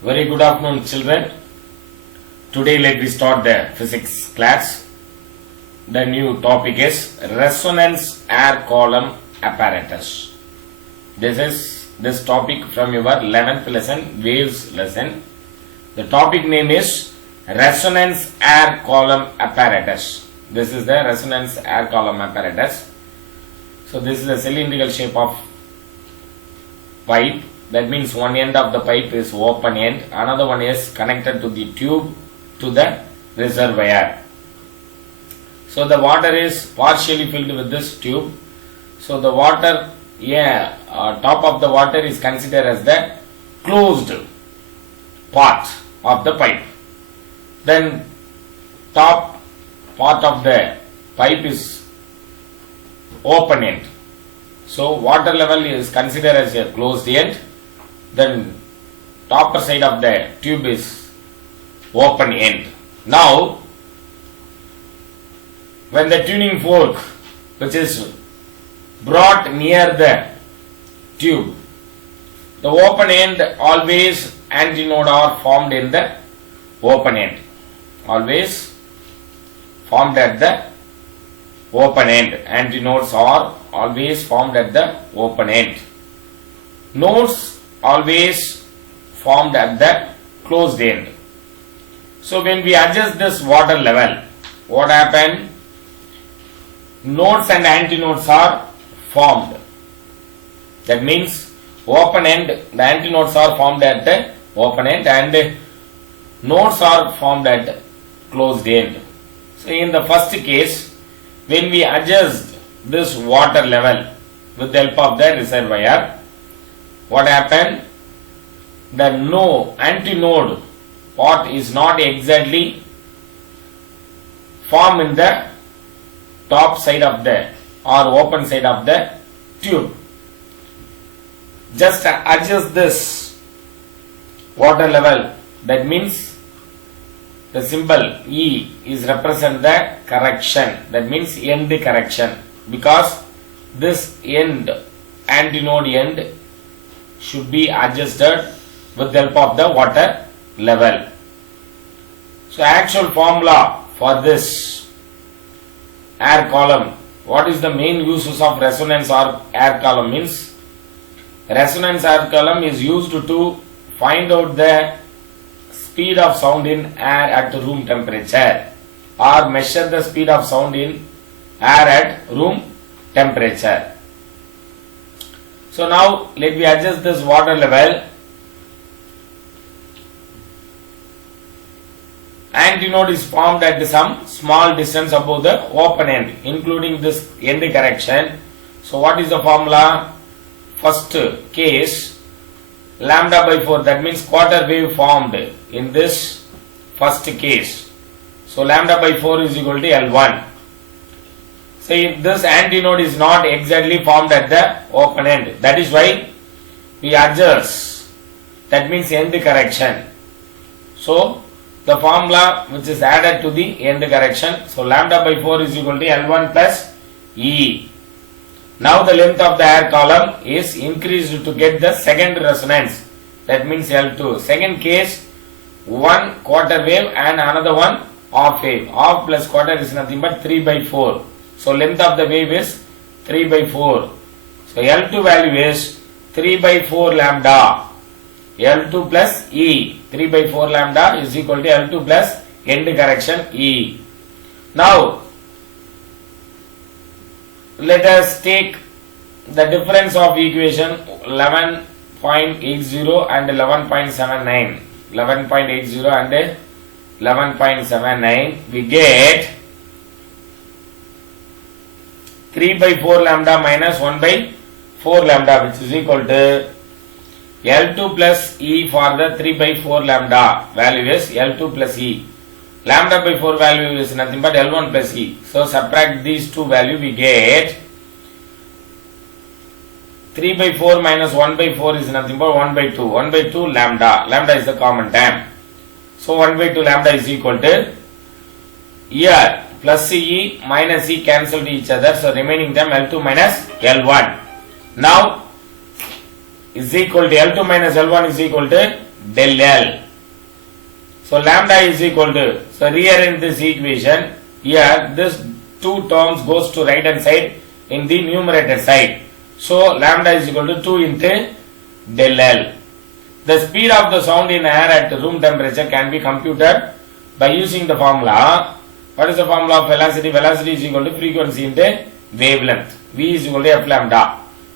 Very good afternoon, children. Today let me start the physics class. The new topic is resonance air column apparatus. This topic from your 11th lesson, waves lesson. The topic name is resonance air column apparatus. This is the resonance air column apparatus. So this is a cylindrical shape of pipe. That means one end of the pipe is open end, another one is connected to the tube to the reservoir. So the water is partially filled with this tube. So the water, top of the water is considered as the closed part of the pipe. Then top part of the pipe is open end. So water level is considered as a closed end. Then topper side of the tube is open end. Now when the tuning fork which is brought near the tube, the open end always antinode are formed in the open end. Always formed at the open end. Antinodes are always formed at the open end. Nodes always formed at the closed end. So when we adjust this water level, what happened? Nodes and antinodes are formed. That means open end, the antinodes are formed at the open end and nodes are formed at closed end. So in the first case, when we adjust this water level with the help of the reservoir, what happened? The antinode part is not exactly formed in the top side of the or open side of the tube. Just adjust this water level. That means the symbol E is represent the correction. That means end correction, because this end, antinode end, should be adjusted with the help of the water level. So actual formula for this air column, what is the main uses of resonance or air column means? Resonance air column is used to find out the speed of sound in air at room temperature or measure the speed of sound in air at room temperature. So now let me adjust this water level. Antinode is formed at some small distance above the open end, including this end correction. So what is the formula? First case, lambda by 4, that means quarter wave formed in this first case. So lambda by 4 is equal to L1. So if this antinode is not exactly formed at the open end, that is why we adjust. That means end correction. So the formula which is added to the end correction. So lambda by 4 is equal to L1 plus E. Now the length of the air column is increased to get the second resonance. That means L2. Second case, one quarter wave and another one half wave. Half plus quarter is nothing but 3 by 4. So length of the wave is 3 by 4. So L2 value is 3 by 4 lambda. L2 plus E. 3 by 4 lambda is equal to L2 plus end correction E. Now let us take the difference of equation 11.80 and 11.79. 11.80 and 11.79. We get 3 by 4 lambda minus 1 by 4 lambda, which is equal to L2 plus E for the 3 by 4 lambda value is L2 plus E. Lambda by 4 value is nothing but L1 plus E. So subtract these two value, we get 3 by 4 minus 1 by 4 is nothing but 1 by 2. 1 by 2 lambda. Lambda is the common term. So 1 by 2 lambda is equal to, here plus E minus E cancel to each other. So remaining term L2 minus L1. Now is equal to L2 minus L1 is equal to del L. So lambda is equal to, so rearrange this equation. Here this two terms goes to right hand side in the numerator side. So lambda is equal to 2 into del L. The speed of the sound in air at room temperature can be computed by using the formula. What is the formula of velocity? Velocity is equal to frequency into wavelength. V is equal to F lambda.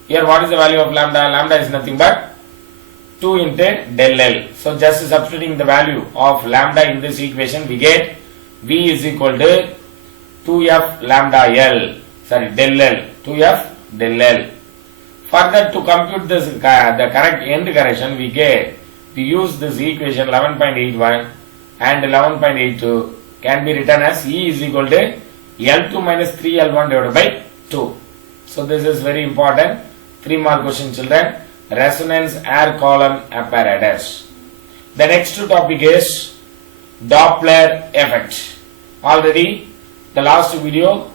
Here what is the value of lambda? Lambda is nothing but 2 into del L. So just substituting the value of lambda in this equation, we get V is equal to 2F lambda L. Sorry, del L. 2F del L. Further, to compute this the correct end correction, we use this equation 11.81 and 11.82 can be written as E is equal to L2 minus 3L1 divided by 2. So this is very important. 3 mark question, children. Resonance air column apparatus. The next topic is Doppler effect. Already the last video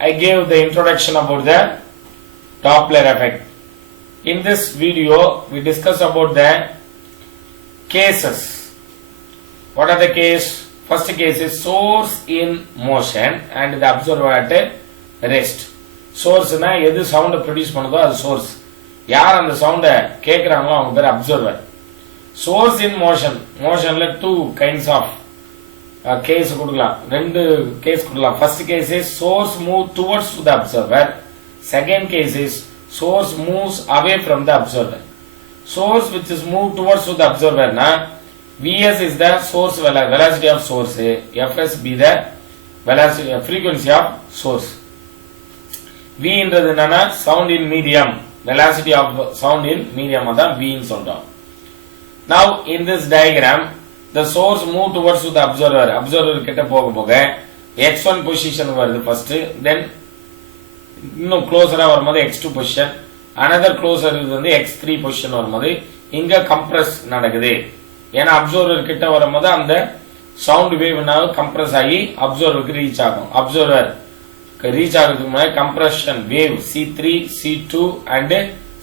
I gave the introduction about the Doppler effect. In this video we discuss about the cases. What are the case? First case is source in motion and the observer at rest. Source na எது sound produce பண்ணுதோ அது source. யார் அந்த சவுண்ட கேக்குறாங்களோ அவங்க பேர் observer. Source in motion, மோஷன்ல டூ கைண்ட்ஸ் ஆஃப் கேஸ் கொடுக்கலாம், ரெண்டு கேஸ் கொடுக்கலாம். First case is source move towards to the observer. Second case is source moves away from the observer. Source which is moved towards to the observer na Vs is the source velocity of source, Fs be the velocity frequency of source. V என்றது என்னன்னா sound in medium, velocity of sound in medium அதான் V ன்னு சொல்றோம். Now in this diagram the source move towards to the observer. Observer கிட்ட போக போக x1 position வருது first, then இன்னும் closer வரும்போது x2 position, another closer வந்து x3 position வரும்போது இங்க compress நடக்குது. ஏன்னா அப்சர்வர் கிட்ட வரும்போது அந்த சவுண்ட் வேவ்னால கம்ப்ரஸ் ஆகி அப்சர்வருக்கு ரீச் ஆகும். அப்சர்வர் ரீச் ஆகிறதுக்கு முன்னாடி compression wave C3, C2 and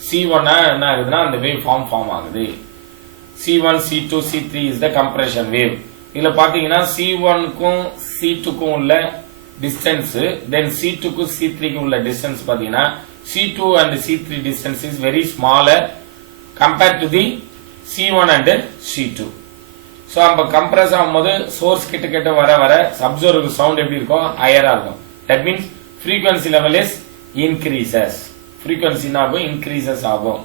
C1 என்ன ஆகுதுன்னா அந்த வேவ் ஃபார்ம் ஆகுது. C1, C2, C3 is the compression wave. இதுல பாத்தீங்கன்னா C1 க்கும் C2 க்கும் உள்ள டிஸ்டன்ஸ், then C2 க்கும் C3 க்கும் உள்ள டிஸ்டன்ஸ் பாத்தீங்கன்னா C2 and C3 distance is very smaller compared to the C1 and C2. So நம்ம கம்ப்ரஸ் ஆகும்போது சோர்ஸ் கிட்ட கிட்ட வர வர அப்சர்வருக்கு சவுண்ட் எப்படி இருக்கும்? ஹையரா இருக்கும். That means frequency level is increases. Frequency நாகும் increases ஆகும்.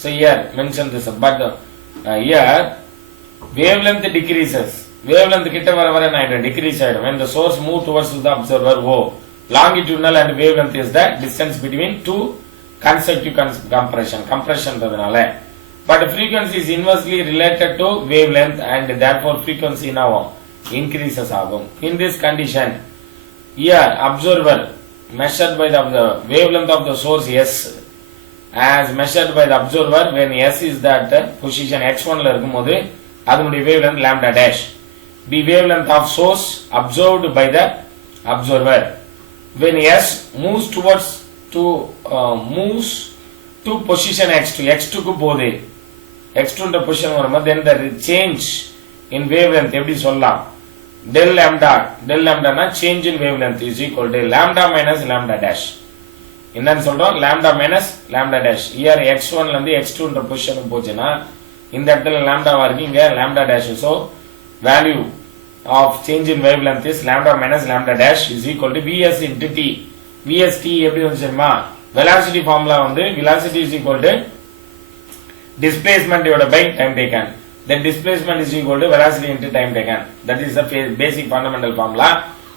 So here mention this, but here wavelength decreases. Wavelength கிட்ட வர வர என்ன decrease ஆயிடும். When the source move towards the observer O, longitudinal and wavelength is the distance between two consecutive compression ன்றதுனால. But frequency is inversely related to wavelength and therefore frequency now increases ஆகும். In this condition, here observer measured by the wavelength of the source S as measured by the observer when S is that position x1 ல இருக்கும்போது அதனுடைய wavelength lambda dash be wavelength of source observed by the observer. When S moves towards moves to position x2 க்கு போகுது, x2 ன்ற பொசிஷன் வரும்போது then the change in wavelength எப்படி சொல்லலாம்? del lambda na change in wavelength is equal to lambda minus lambda dash. என்னன்னு சொல்றோம்? lambda minus lambda dash. here x1 ல இருந்து x2 ன்ற பொசிஷனுக்கு போச்சுனா இந்த இடத்துல lambda இருக்கு, இங்க lambda dash. so value of change in wavelength is lambda minus lambda dash is equal to Vs into t. Vs t எப்படி வந்துச்சுமா? velocity formula வந்து velocity is equal to displacement divided by time taken. Then displacement is equal to velocity into time taken. That is the basic fundamental formula.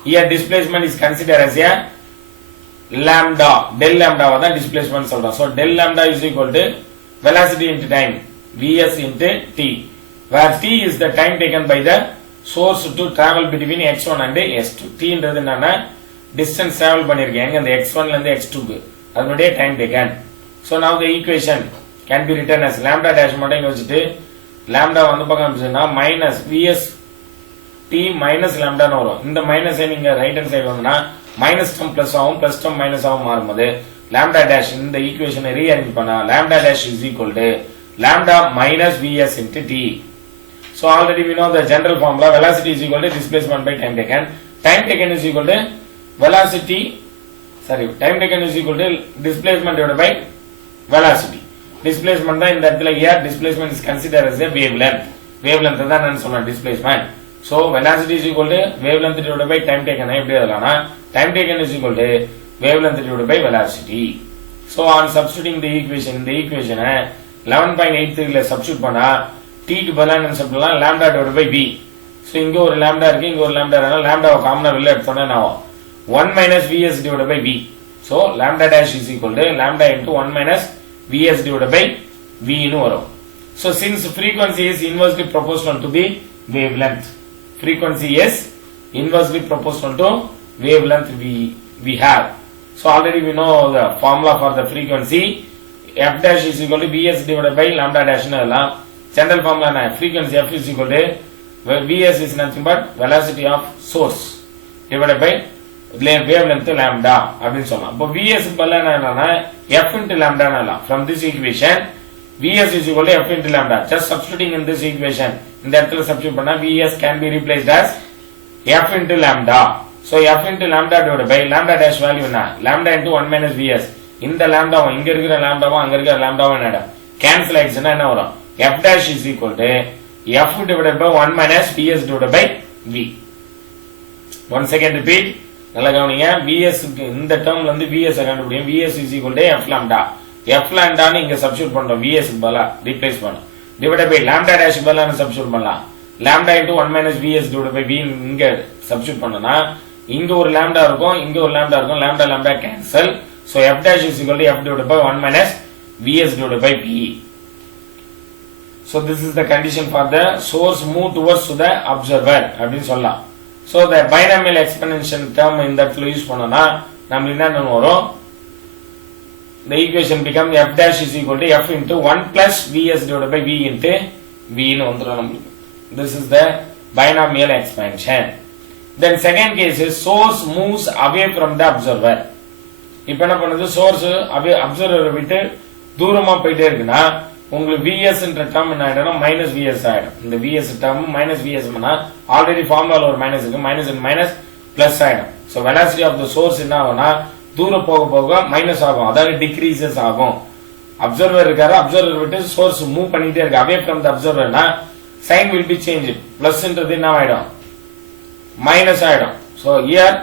Here displacement is considered as a lambda. Del lambda was the displacement solved. So del lambda is equal to velocity into time, Vs into t, where t is the time taken by the source to travel between x1 and s2. t ன்றது என்னன்னா distance travel பண்ணிருக்கேன் அந்த x1 ல இருந்து x2 க்கு, அதனுடைய time taken. So now the equation can be written as lambda dash மட்டும் வச்சிட்டு lambda வந்து பக்கம் இருந்துச்சுன்னா minus Vs t minus lambda ன்னு வரும். இந்த மைனஸ் நீங்க ரைட் ஹேண்ட் சைடு வந்தா மைனஸ் டேர்ம் பிளஸ் ஆகும், பிளஸ் டேர்ம் மைனஸ் ஆகும் மாறும்போது lambda dash இந்த ஈக்குவேஷனை ரீஅரேஞ்ச் பண்ணா lambda dash is equal to lambda minus Vs into t. So already we know the general formula, velocity is equal to displacement by time taken. Time taken is equal to velocity, time taken is equal to displacement divided by velocity. Displacement தான் இந்த இடத்துல here displacement is considered as a wavelength. Wavelength தான் நான் சொன்னேன் displacement. So velocity is equal to wavelength divided by time taken. எப்படி எழுதலாம்னா time taken is equal to wavelength divided by velocity. So on substituting the equation, இந்த equation 11.83 ல substitute பண்ணா t க்கு பதிலா என்ன சொல்லலாம் lambda divided by v. So இங்க ஒரு lambda இருக்கு, இங்க ஒரு lambda இருக்கு. lambda காமனா வெளிய எடுத்தோம்னா என்ன ஆகும்? 1 minus vs divided by v. So lambda dash is equal to lambda into 1 minus vs divided by v ன்னு வரும். So since frequency is inversely proportional to the wavelength, frequency is inversely proportional to wavelength we have. So already we know the formula for the frequency, f dash is equal to vs divided by lambda dash ன்னு எழுதலாம். General formula na frequency f is equal to vs is nothing but velocity of source divided by wavelength lambda அப்படினு சொல்லலாம். அப்ப vs க்கு பதிலா என்னன்னா f into lambda ன்னு எழுதலாம். From this equation vs is equal to f into lambda. Just substituting in this equation, இந்த இடத்துல substitute பண்ணா vs can be replaced as f into lambda. So f into lambda divided by lambda dash value என்ன? lambda into 1 minus vs. இந்த lambdaவும் இங்க இருக்கிற lambdaவும் அங்க இருக்கிற lambdaவும் என்னடா cancel ஆயிடுச்சுன்னா என்ன வரும்? f dash is equal to f divided by 1 minus vs divided by v. Once again repeat. நல்லா கவனிங்க. vs க்கு இந்த டேர்ம்ல இருந்து vs கண்டுபிடிங்க. vs is equal to f lambda. f lambda ன்னு இங்க சப்ஸ்டிட்யூட் பண்றோம். vs க்கு பதிலா ரீப்ளேஸ் பண்ணோம். divided by lambda dash க்கு பதிலா சப்ஸ்டிட்யூட் பண்ணலாம். lambda into 1 minus vs divided by v இங்க சப்ஸ்டிட்யூட் பண்ணனா இங்க ஒரு lambda இருக்கும், இங்க ஒரு lambda இருக்கும். lambda lambda cancel. So f dash is equal to f divided by 1 minus vs divided by v. So this is the condition for the source move towards to the observer அப்படினு சொல்லலாம். So the binomial exponential term இந்த இடத்துல யூஸ் பண்ணோம்னா நம்ம என்ன வரும்? The equation becomes f dash is equal to f into 1 plus vs divided by v into v ன்னு வந்துரும் நமக்கு. This is the binomial expansion. Then second case is source moves away from the observer. இப்போ என்ன பண்ணுது? source அப்படியே observer விட்டு தூரமா போயிட்டே இருக்குனா உங்களுக்கு vs என்ற டேர்ம் என்ன ஆயிடும்னா மைனஸ் vs ஆயிடும். இந்த vs டேர்ம் மைனஸ் vs னா ஆல்ரெடி ஃபார்முலால ஒரு மைனஸ் இருக்கு, மைனஸ் அண்ட் மைனஸ் பிளஸ் ஆயிடும். So velocity of the source என்ன ஆகும்னா தூரம் போக போக மைனஸ் ஆகும், அதாவது டிக்ரீசஸ் ஆகும். அப்சர்வர் இருக்காரு, அப்சர்வர் விட்டு சோர்ஸ் மூவ் பண்ணிட்டே இருக்கு. அவே ஃப்ரம் தி அப்சர்வர்னா சைன் வில் பி சேஞ்ச். பிளஸ்ன்றது என்ன ஆயிடும்? மைனஸ் ஆயிடும். சோ ஹியர்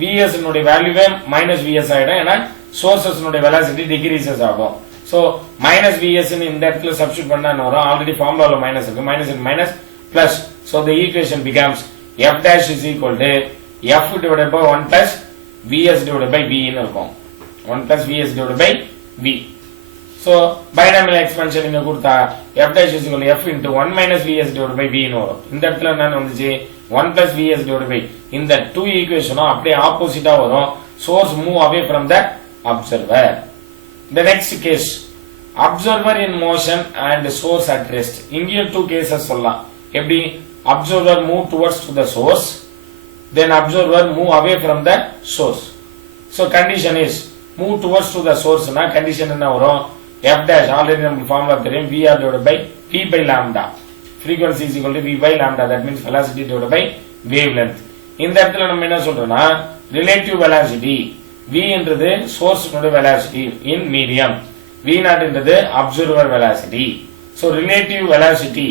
vs னுடைய வேல்யூவே மைனஸ் vs ஆயிடும். ஏன்னா சோர்சஸ் னுடைய velocity டிக்ரீசஸ் ஆகும். So minus vs in that place substitute பண்ணா என்ன வரும்? ஆல்ரெடி ஃபார்முலால மைனஸ் இருக்கு, minus and minus plus. So the equation becomes f dash is equal to f divided by 1 plus vs divided by v ன்னு இருக்கும். 1 plus vs divided by v. So binomial expansion இங்க கொடுத்தா f dash is equal to f into 1 minus vs divided by v ன்னு வரும். இந்த இடத்துல என்ன வந்துச்சு? 1 plus vs divided by இந்த two equationம் அப்படியே ஆப்போசிட்டா வரும். Source move away from the observer. The next case, observer in motion and source at rest. இங்கேயும் two cases சொல்லலாம். எப்படி? observer move towards to the source, then observer move away from the source. So condition is move towards to the source na condition என்ன வரும்? f dash already நமக்கு formula தெரியும், vr divided by v by lambda. Frequency is equal to v by lambda, that means velocity divided by wavelength. இந்த இடத்துல நம்ம என்ன சொல்றோம்னா relative velocity v என்றது source னுடைய velocity in medium, v naught என்றது observer velocity. So relative velocity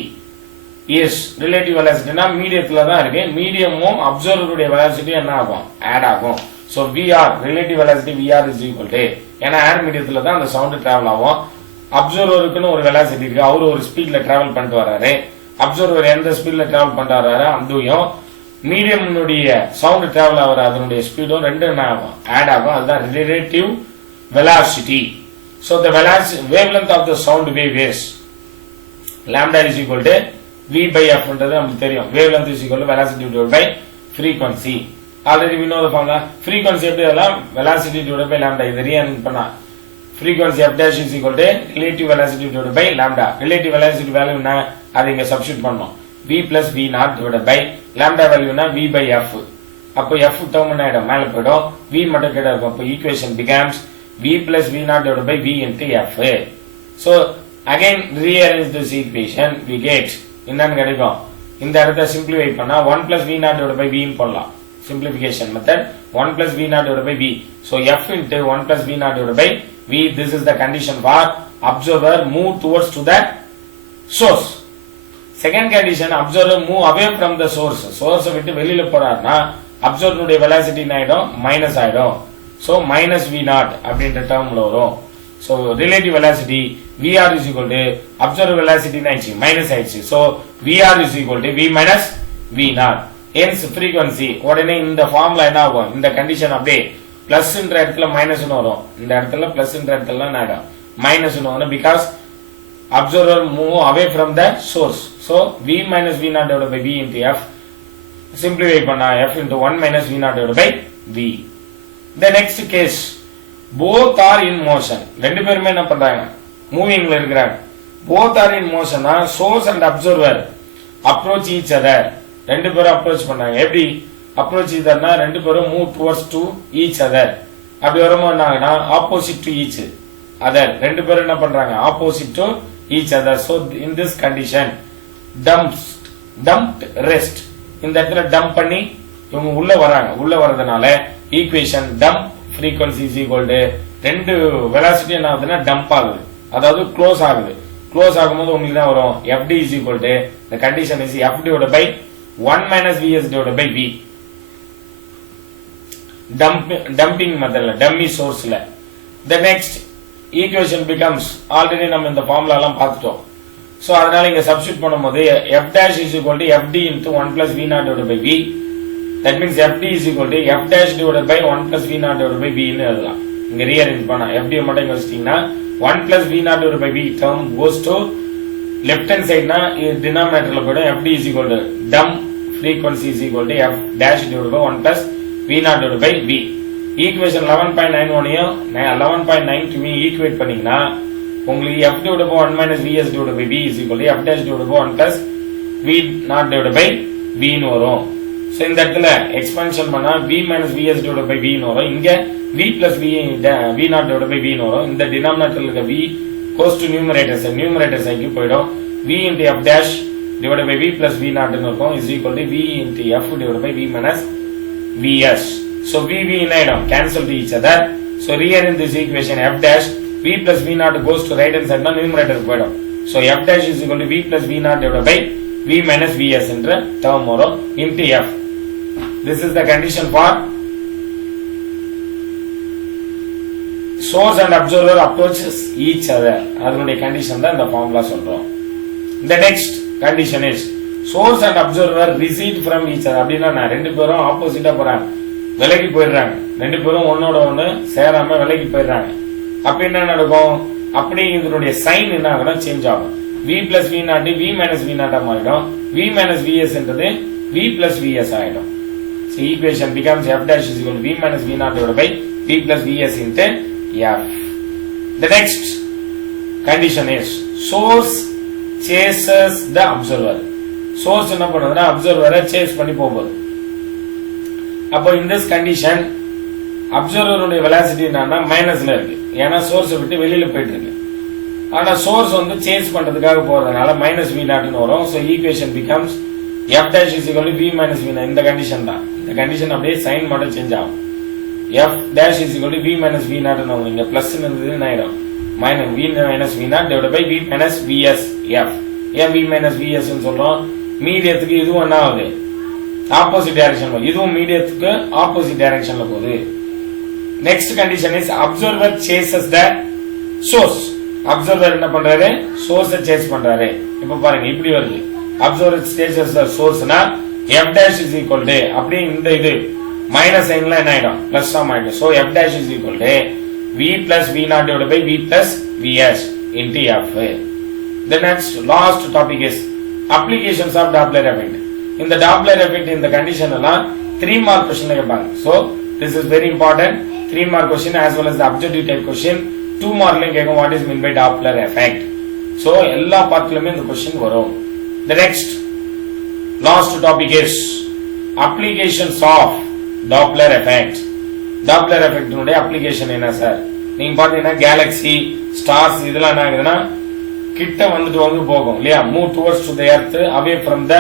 is relative velocity na மீடியத்துல தான் இருக்கு. மீடியமும் observer உடைய velocity என்ன ஆகும்? ஆட் ஆகும். So vr relative velocity vr is equal to, ஏன்னா ஏர் மீடியத்துல தான் அந்த சவுண்ட் டிராவல் ஆகும். அப்சர்வருக்குன்னு ஒரு velocity இருக்கு, அவரு ஒரு ஸ்பீட்ல டிராவல் பண்ணிட்டு வராரு. அப்சர்வர் எந்த ஸ்பீட்ல டிராவல் பண்ணிட்டு வராரு அந்தூயும் மீடியம்னுடைய சவுண்ட் டிராவல் ஆகிற அதனுடைய ஸ்பீடும் ரெண்டு என்ன ஆகும்? ஆட் ஆகும். அதுதான் relative velocity. So the wavelength of the sound wave is lambda is equal to v by f ன்றது நமக்கு தெரியும். wavelength is equal to velocity divided by frequency. Already we know the formula. Frequency எப்படி எல்லாம் velocity divided by lambda. இது ரீஅரேஞ்ச் பண்ணா frequency f dash is equal to relative velocity divided by lambda. relative velocity value என்ன? அதை இங்க சப்ஸ்டிட்யூட் பண்ணோம். v plus v naught divided by lambda value na v by f. அப்போ f term என்ன ஆயிடும்? மேல போய்டும், v மட்டும் கீழ இருக்கும். அப்போ equation becomes v plus v naught divided by v into f. So again rearrange this equation, we get என்னன்னு கிடைக்கும், இந்த இடத்தை simplify பண்ணா 1 plus v naught divided by v ன்னு போடலாம். Simplification method 1 plus v naught divided by v. So f into 1 plus v naught divided by v. This is the condition for observer move towards to the source. Second condition, observer move away from the source. Source விட்டு வெளியில போறாருன்னா observer உடைய velocity என்ன ஆயிடும், minus ஆயிடும். So minus v naught அப்படின்ற டேர்ம்ல வரும். So relative velocity vr is equal to observer velocity ஆயிடுச்சு, மைனஸ் ஆயிடுச்சு. So vr is equal to v minus v naught. Hence frequency உடனே இந்த ஃபார்முலா என்ன ஆகும், இந்த கண்டிஷன் அப்படியே பிளஸ்ன்ற இடத்துல மைனஸ்னு வரும், இந்த இடத்துல பிளஸ்ன்ற இடத்துல என்ன ஆகும், மைனஸ்னு வரும். because observer move away from the source. So v minus v naught divided by v into f. Simplify பண்ணா f into 1 minus v naught divided by v. The next case, both are in motion. ரெண்டு பேருமே என்ன பண்றாங்க, மூவிங்ல இருக்கிறாங்க. both are in motion னா source and observer approach each other. ரெண்டு பேரும் அப்ரோச் பண்றாங்க. எப்படி அப்ரோச் இதர்னா ரெண்டு பேரும் move towards to each other. அப்படி வரும்போது என்ன ஆகுனா ஆப்போசிட் டு ஈச் அதர். ரெண்டு பேரும் என்ன பண்றாங்க, opposite to each other. So in this condition dumped rest. இந்த இடத்துல டம்ப் பண்ணி இவங்க உள்ள வராங்க. உள்ள வரதுனால equation dump frequency is equal to ரெண்டு வெலாசிட்டி என்ன ஆகுதுன்னா டம்ப் ஆகுது, அதாவது க்ளோஸ் ஆகுது. க்ளோஸ் ஆகும்போது உங்களுக்கு தான் வரும் fd is equal to the condition is f divided by 1 minus vs divided by v. Dumping method, dummy source la. The next equation becomes, already நம்ம இந்த ஃபார்முலா எல்லாம் பார்த்துட்டோம். சோ அதனால இங்க சப்ஸ்டிட்யூட் பண்ணும்போது f dash is equal to fd into 1 plus v naught divided by v. That means fd is equal to f dash divided by 1 plus v naught divided by v ன்னு எழுதலாம். இங்க ரீஅரேஞ்ச் பண்ணா fd மட்டும் இங்க வச்சிட்டீங்கன்னா 1 plus v naught divided by v term goes to left hand side na denominatorல போய்டும். fd is equal to dump frequency is equal to f dash divided by 1 plus v naught divided by v. equation 11.91 யும் 11.92 யும் ஈக்குவேட் பண்ணீங்கன்னா உங்களுக்கு f divided by 1 minus vs divided by v is equal to f dash divided by 1 plus v naught divided by v ன்னு வரும். சோ இந்த இடத்துல எக்ஸ்பான்ஷன் பண்ணா v minus vs divided by v ன்னு வரும். இங்க v plus v naught divided by v ன்னு வரும். இந்த டினாமினேட்டர்ல இருக்க v goes to numerator side போய்டும். v into f dash divided by v plus v naught ன்னு இருக்கும் is equal to v into f divided by v minus vs. So v என்ன cancel to each other. So rearrange this equation f dash v plus v naught goes to right hand side na numerator போய்டும். So f dash is equal to v plus v naught divided by v minus vs என்ற term வரும் into f. This is the condition for source and observer approaches each other. அதனுடைய கண்டிஷன் தான் இந்த ஃபார்முலா சொல்றோம். The next condition is source and observer recede from each other. அப்படின்னா நான் ரெண்டு பேரும் ஆப்போசிட்டா போறாங்க, விலகி போயிடுறாங்க. ரெண்டு பேரும் ஒன்னோட ஒன்னு சேராம விலகி போயிடுறாங்க. அப்ப என்ன நடக்கும், அப்படி இதனுடைய சைன் என்ன ஆகும்னா சேஞ்ச் ஆகும். v plus v naught v minus v naught மாறிடும். v minus vs என்றது v plus vs ஆயிடும். So equation becomes f dash is equal to v minus v naught divided by v plus vs into f. The next condition is source chases the observer. Source என்ன பண்ணுதுன்னா observer chase பண்ணி போகுது. அப்போ in this condition observer உடைய velocity என்னன்னா மைனஸ்ல இருக்கு, ஏன்னா சோர்ஸ் விட்டு வெளியில போயிட்டு இருக்கு. ஆனா சோர்ஸ் வந்து சேஞ்ச் பண்றதுக்காக போறதுனால மைனஸ் v naught ன்னு வரும். So equation becomes f dash is equal to v minus v naught. இந்த கண்டிஷன் தான், இந்த கண்டிஷன் அப்படியே சைன் மட்டும் சேஞ்ச் ஆகும். f dash is equal to v minus v naught ன்னு வரும். இங்க பிளஸ் இருந்தது என்ன ஆயிடும், minus v minus v naught divided by v minus vs f. ஏன் v minus vs ன்னு சொல்றோம், மீடியத்துக்கு இதுவும் என்ன ஆகுது, ஆப்போசிட் டைரக்ஷன் போகுது, இதுவும் மீடியத்துக்கு ஆப்போசிட் டைரக்ஷன்ல போகுது. Next condition is observer chases the source. Observer என்ன பண்றாரு, சோர்ஸை சேஸ் பண்றாரு. இப்ப பாருங்க இப்படி வருது, அப்சர்வர் சேசஸ் த சோர்ஸ்னா f dash is equal to அப்படியே இந்த இது மைனஸ் சைன்ல என்ன ஆயிடும், பிளஸ் ஆம் ஆயிடும். So f dash is equal to v plus v naught divided by v plus vs into f. The next last topic is applications of Doppler effect. In the Doppler effect in the condition எல்லாம் 3 mark question கேட்பாங்க. So this is very important, 3 mark question as well as the objective type question. 2 mark ல கேட்கும் what is meant by Doppler effect. So எல்லா பார்ட்லயுமே இந்த question வரும். The next last topic is applications of Doppler effect. Doppler effect உடைய application என்ன சார், நீங்க பாத்தீங்கன்னா கேலக்ஸி ஸ்டார்ஸ் இதெல்லாம் என்ன ஆகுதுன்னா கிட்ட வந்துட்டு வந்து போகும் இல்லையா, move towards to the earth away from the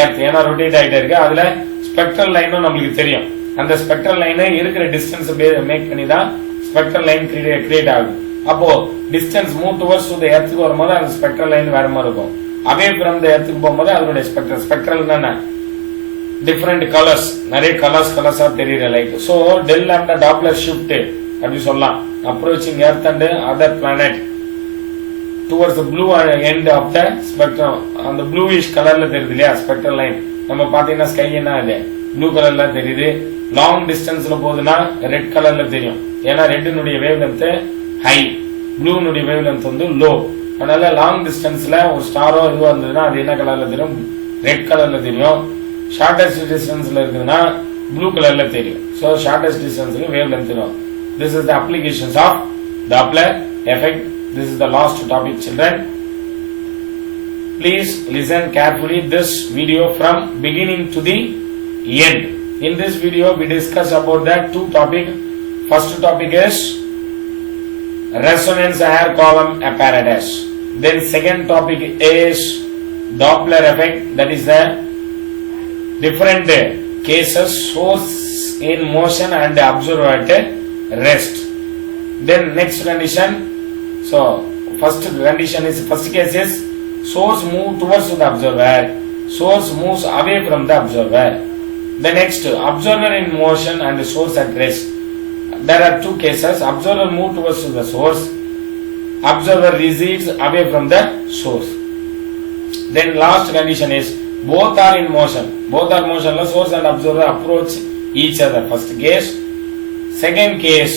earth, ஏன்னா ரொட்டேட் ஆயிட்டே இருக்கு. அதுல ஸ்பெக்ட்ரல் லைனும் நம்மளுக்கு தெரியும். அந்த ஸ்பெக்ட்ரல் லைன் இருக்கிற டிஸ்டன்ஸ் மேக் பண்ணி தான் ஸ்பெக்ட்ரல் லைன் கிரியேட் ஆகுது. அப்போ distance move towards to the எர்த்துக்கு வரும்போது அந்த ஸ்பெக்ட்ரல் லைன் வேற மாதிரி இருக்கும். அவே ஃப்ரம் தி எர்த்துக்கு போகும்போது அதனுடைய ஸ்பெக்ட்ரல் தானே டிஃபரெண்ட் கலர்ஸ், நிறைய கலர்ஸா தெரியுற light. So del lambda Doppler shift அப்படி சொல்லலாம். Approaching earth and other planet towards the blue end of the spectrum. அந்த ப்ளூயிஷ் கலர்ல தெரியுது இல்லையா ஸ்பெக்ட்ரல் லைன். நம்ம பாத்தீங்கன்னா ஸ்கை என்ன இது ப்ளூ கலர்ல தெரியுது. லாங் டிஸ்டன்ஸ்ல போகுதுன்னா ரெட் கலர்ல தெரியும். ஏன்னா ரெட்டினுடைய வேவ் லென்த் ஹை, ப்ளூனுடைய வேவ் லென்த் வந்து லோ. அதனால லாங் டிஸ்டன்ஸ்ல ஒரு ஸ்டாரோ இதுவா இருந்ததுன்னா அது என்ன கலர்ல தெரியும், ரெட் கலர்ல தெரியும். ஷார்டஸ்ட் டிஸ்டன்ஸ்ல இருக்குதுன்னா ப்ளூ கலர்ல தெரியும். சோ ஷார்டஸ்ட் டிஸ்டன்ஸ்ல வேவ் லென்த் தெரியும். This is the applications of Doppler effect. This is the last topic, children. Please listen carefully this video from beginning to the end. In this video we discuss about the two topic. First topic is resonance air column apparatus. Then second topic is Doppler effect, that is the different cases, source in motion and observer at rest. Then next condition, so first condition is, first case is source move towards the observer, source moves away from the observer. The next, observer in motion and source at rest. There are two cases, observer move towards the source, observer recedes away from the source. Then last condition is both are in motion, both are motion, source and observer approach each other. First case. Second case,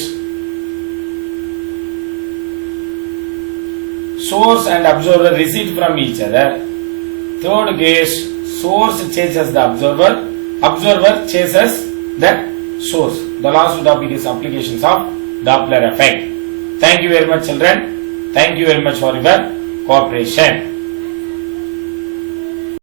source and observer recede from each other. Third case, source chases the observer, observer chases the source. The last topic is applications of Doppler effect. Thank you very much, children. Thank you very much for your cooperation.